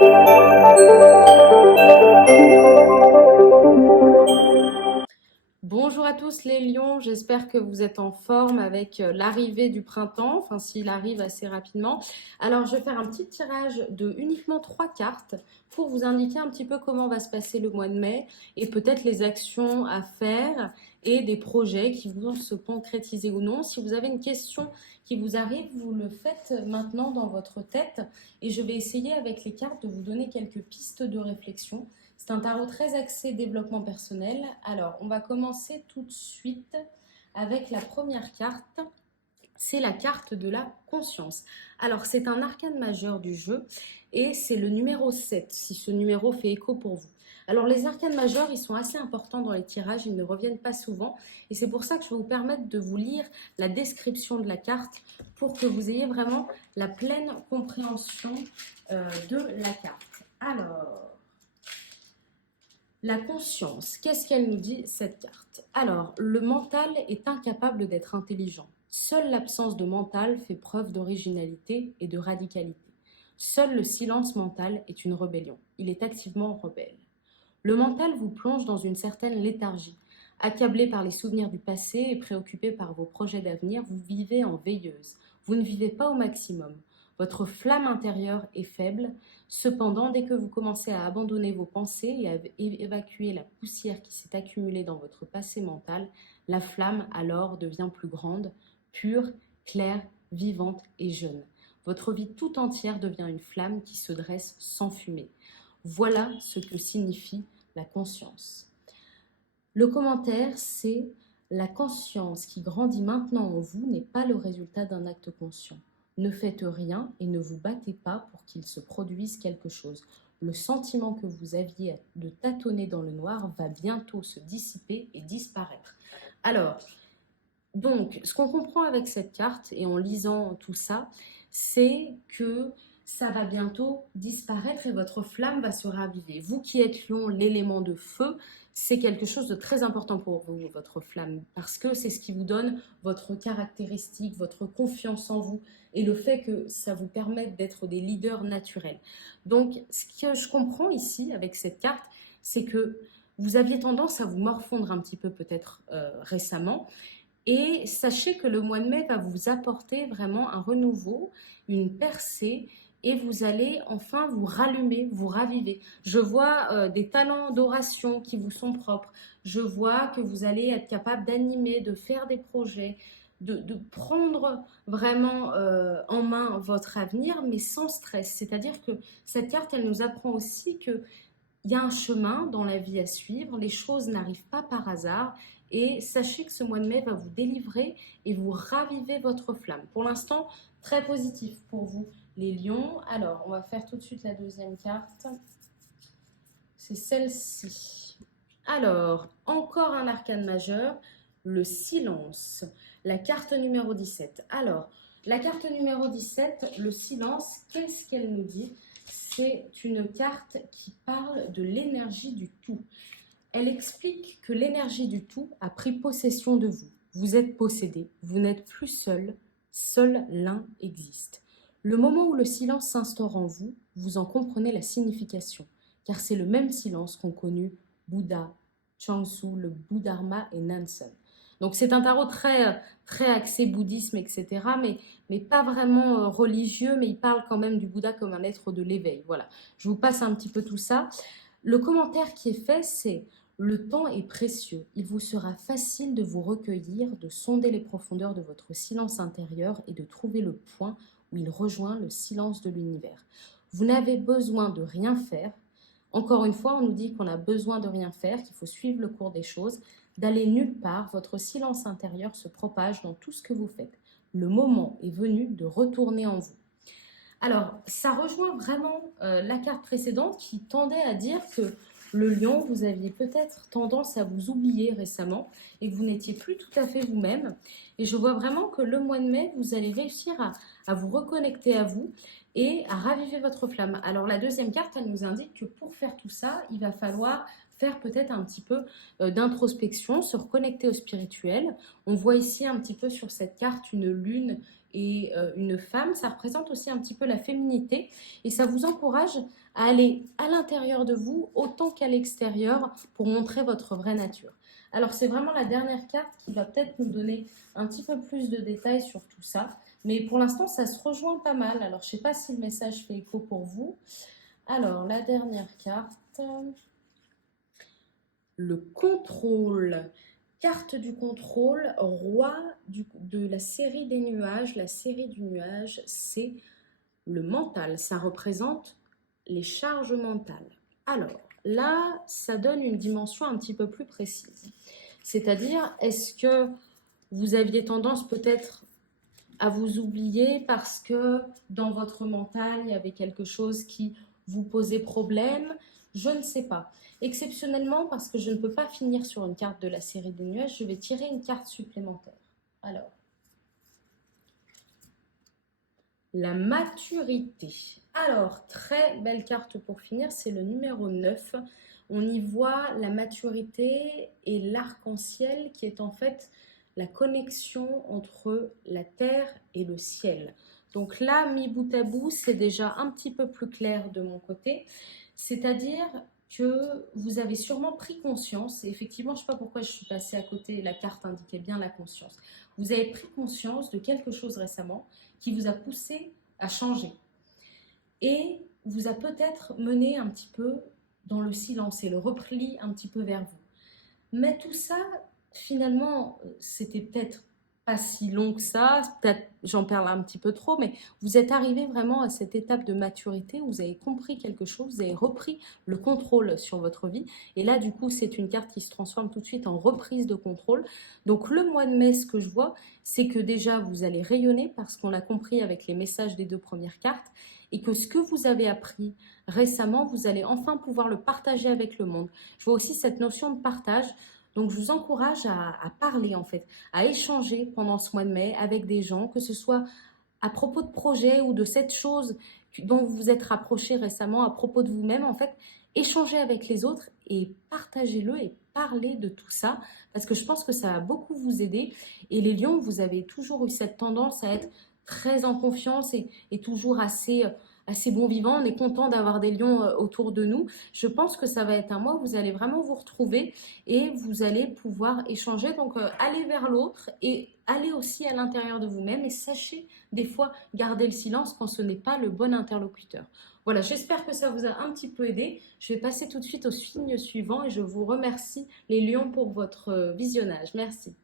Bonjour à tous les lions, j'espère que vous êtes en forme avec l'arrivée du printemps, enfin s'il arrive assez rapidement. Alors je vais faire un petit tirage de uniquement 3 cartes pour vous indiquer un petit peu comment va se passer le mois de mai et peut-être les actions à faire et des projets qui vont se concrétiser ou non. Si vous avez une question qui vous arrive, vous le faites maintenant dans votre tête et je vais essayer avec les cartes de vous donner quelques pistes de réflexion. C'est un tarot très axé développement personnel. Alors, on va commencer tout de suite avec la première carte. C'est la carte de la conscience. Alors, c'est un arcane majeur du jeu et c'est le numéro 7, si ce numéro fait écho pour vous. Alors, les arcanes majeurs, ils sont assez importants dans les tirages, ils ne reviennent pas souvent. Et c'est pour ça que je vais vous permettre de vous lire la description de la carte pour que vous ayez vraiment la pleine compréhension de la carte. Alors, la conscience, qu'est-ce qu'elle nous dit cette carte? Alors, le mental est incapable d'être intelligent. Seule l'absence de mental fait preuve d'originalité et de radicalité. Seul le silence mental est une rébellion. Il est activement rebelle. Le mental vous plonge dans une certaine léthargie. Accablé par les souvenirs du passé et préoccupé par vos projets d'avenir, vous vivez en veilleuse. Vous ne vivez pas au maximum. Votre flamme intérieure est faible. Cependant, dès que vous commencez à abandonner vos pensées et à évacuer la poussière qui s'est accumulée dans votre passé mental, la flamme alors devient plus grande, pure, claire, vivante et jeune. Votre vie tout entière devient une flamme qui se dresse sans fumée. Voilà ce que signifie la conscience. Le commentaire, c'est la conscience qui grandit maintenant en vous n'est pas le résultat d'un acte conscient. Ne faites rien et ne vous battez pas pour qu'il se produise quelque chose. Le sentiment que vous aviez de tâtonner dans le noir va bientôt se dissiper et disparaître. Alors, donc, ce qu'on comprend avec cette carte et en lisant tout ça, c'est que ça va bientôt disparaître et votre flamme va se raviver. Vous qui êtes lion, l'élément de feu, c'est quelque chose de très important pour vous, votre flamme, parce que c'est ce qui vous donne votre caractéristique, votre confiance en vous et le fait que ça vous permette d'être des leaders naturels. Donc, ce que je comprends ici avec cette carte, c'est que vous aviez tendance à vous morfondre un petit peu peut-être récemment et sachez que le mois de mai va vous apporter vraiment un renouveau, une percée, et vous allez enfin vous rallumer, vous raviver. Je vois des talents d'oration qui vous sont propres. Je vois que vous allez être capable d'animer, de faire des projets, de prendre vraiment en main votre avenir, mais sans stress. C'est-à-dire que cette carte, elle nous apprend aussi que il y a un chemin dans la vie à suivre, les choses n'arrivent pas par hasard et sachez que ce mois de mai va vous délivrer et vous raviver votre flamme. Pour l'instant, très positif pour vous les lions. Alors, on va faire tout de suite la deuxième carte. C'est celle-ci. Alors, encore un arcane majeur, le silence. La carte numéro 17. Alors, la carte numéro 17, le silence, qu'est-ce qu'elle nous dit? C'est une carte qui parle de l'énergie du tout. Elle explique que l'énergie du tout a pris possession de vous. Vous êtes possédé, vous n'êtes plus seul, seul l'un existe. Le moment où le silence s'instaure en vous, vous en comprenez la signification, car c'est le même silence qu'ont connu Bouddha, Chuang-Tzu, le Bouddharma et Nansen. Donc c'est un tarot très axé bouddhisme, etc., mais pas vraiment religieux, mais il parle quand même du Bouddha comme un être de l'éveil. Voilà, je vous passe un petit peu tout ça. Le commentaire qui est fait, c'est le temps est précieux. Il vous sera facile de vous recueillir, de sonder les profondeurs de votre silence intérieur et de trouver le point où il rejoint le silence de l'univers. Vous n'avez besoin de rien faire. Encore une fois, on nous dit qu'on a besoin de rien faire, qu'il faut suivre le cours des choses, d'aller nulle part. Votre silence intérieur se propage dans tout ce que vous faites. Le moment est venu de retourner en vous. Alors, ça rejoint vraiment la carte précédente qui tendait à dire que le lion, vous aviez peut-être tendance à vous oublier récemment et que vous n'étiez plus tout à fait vous-même. Et je vois vraiment que le mois de mai, vous allez réussir à vous reconnecter à vous et à raviver votre flamme. Alors, la deuxième carte, elle nous indique que pour faire tout ça, il va falloir faire peut-être un petit peu d'introspection, se reconnecter au spirituel. On voit ici un petit peu sur cette carte une lune et une femme, ça représente aussi un petit peu la féminité et ça vous encourage à aller à l'intérieur de vous autant qu'à l'extérieur pour montrer votre vraie nature. Alors c'est vraiment la dernière carte qui va peut-être nous donner un petit peu plus de détails sur tout ça, mais pour l'instant ça se rejoint pas mal. Alors je ne sais pas si le message fait écho pour vous. Alors la dernière carte, le contrôle. Carte du contrôle, roi de la série des nuages. La série du nuage, c'est le mental. Ça représente les charges mentales. Alors, là, ça donne une dimension un petit peu plus précise. C'est-à-dire, est-ce que vous aviez tendance peut-être à vous oublier parce que dans votre mental, il y avait quelque chose qui vous posait problème? Je ne sais pas. Exceptionnellement, parce que je ne peux pas finir sur une carte de la série des nuages, je vais tirer une carte supplémentaire. Alors, la maturité. Alors, très belle carte pour finir, c'est le numéro 9. On y voit la maturité et l'arc-en-ciel qui est en fait la connexion entre la terre et le ciel. Donc là, mis bout à bout, c'est déjà un petit peu plus clair de mon côté. C'est-à-dire que vous avez sûrement pris conscience, et effectivement, je ne sais pas pourquoi je suis passée à côté, la carte indiquait bien la conscience. Vous avez pris conscience de quelque chose récemment qui vous a poussé à changer et vous a peut-être mené un petit peu dans le silence et le repli un petit peu vers vous. Mais tout ça, finalement, c'était peut-être pas si long que ça, peut-être j'en parle un petit peu trop, mais vous êtes arrivé vraiment à cette étape de maturité où vous avez compris quelque chose, vous avez repris le contrôle sur votre vie, et là du coup c'est une carte qui se transforme tout de suite en reprise de contrôle. Donc le mois de mai, ce que je vois, c'est que déjà vous allez rayonner parce qu'on a compris avec les messages des deux premières cartes, et que ce que vous avez appris récemment, vous allez enfin pouvoir le partager avec le monde. Je vois aussi cette notion de partage. Donc, je vous encourage à parler, en fait, à échanger pendant ce mois de mai avec des gens, que ce soit à propos de projets ou de cette chose dont vous vous êtes rapproché récemment, à propos de vous-même, en fait, échangez avec les autres et partagez-le et parlez de tout ça, parce que je pense que ça va beaucoup vous aider. Et les lions, vous avez toujours eu cette tendance à être très en confiance et toujours assez bon vivant. On est content d'avoir des lions autour de nous. Je pense que ça va être un mois où vous allez vraiment vous retrouver et vous allez pouvoir échanger. Donc, allez vers l'autre et allez aussi à l'intérieur de vous-même et sachez des fois garder le silence quand ce n'est pas le bon interlocuteur. Voilà, j'espère que ça vous a un petit peu aidé. Je vais passer tout de suite au signe suivant et je vous remercie les lions pour votre visionnage. Merci.